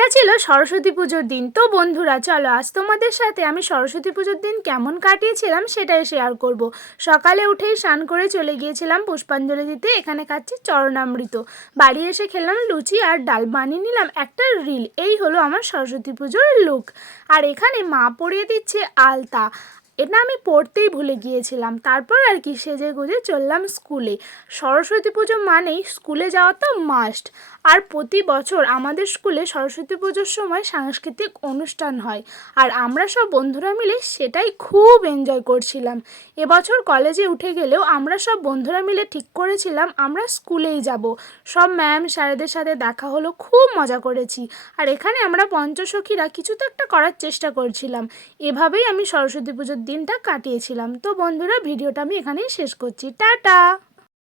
এটা ছিল সরস্বতী পুজোর দিন। তো বন্ধুরা চলো আজ তোমাদের সাথে আমি সরস্বতী পুজোর দিন কেমন কাটিয়েছিলাম সেটাই শেয়ার করব। সকালে উঠেই স্নান করে চলে গিয়েছিলাম পুষ্পাঞ্জলি দিতে। এখানে খাচ্ছি চরণামৃত। বাড়ি এসে খেলাম লুচি আর ডাল, বানিয়ে নিলাম একটা রিল। এই হলো আমার সরস্বতী পুজোর লুক। আর এখানে মা পরিয়ে দিচ্ছে আলতা। এটা আমি পড়তেই ভুলে গিয়েছিলাম। তারপর আর কি সেজে গুজে চললাম স্কুলে। সরস্বতী পুজো মানেই স্কুলে যাওয়া তো মাস্ট। আর প্রতি বছর আমাদের স্কুলে সরস্বতী পুজোর সময় সাংস্কৃতিক অনুষ্ঠান হয়, আর আমরা সব বন্ধুরা মিলে সেটাই খুব এনজয় করছিলাম। এবছর কলেজে উঠে গেলেও আমরা সব বন্ধুরা মিলে ঠিক করেছিলাম আমরা স্কুলেই যাব। সব ম্যাম স্যারেদের সাথে দেখা হলো, খুব মজা করেছি। আর এখানে আমরা পঞ্চসখীরা কিছু তো একটা করার চেষ্টা করছিলাম। এভাবেই আমি সরস্বতী পুজোর দিনটা কাটিয়েছিলাম। তো বন্ধুরা ভিডিওটা আমি এখানেই শেষ করছি। টাটা।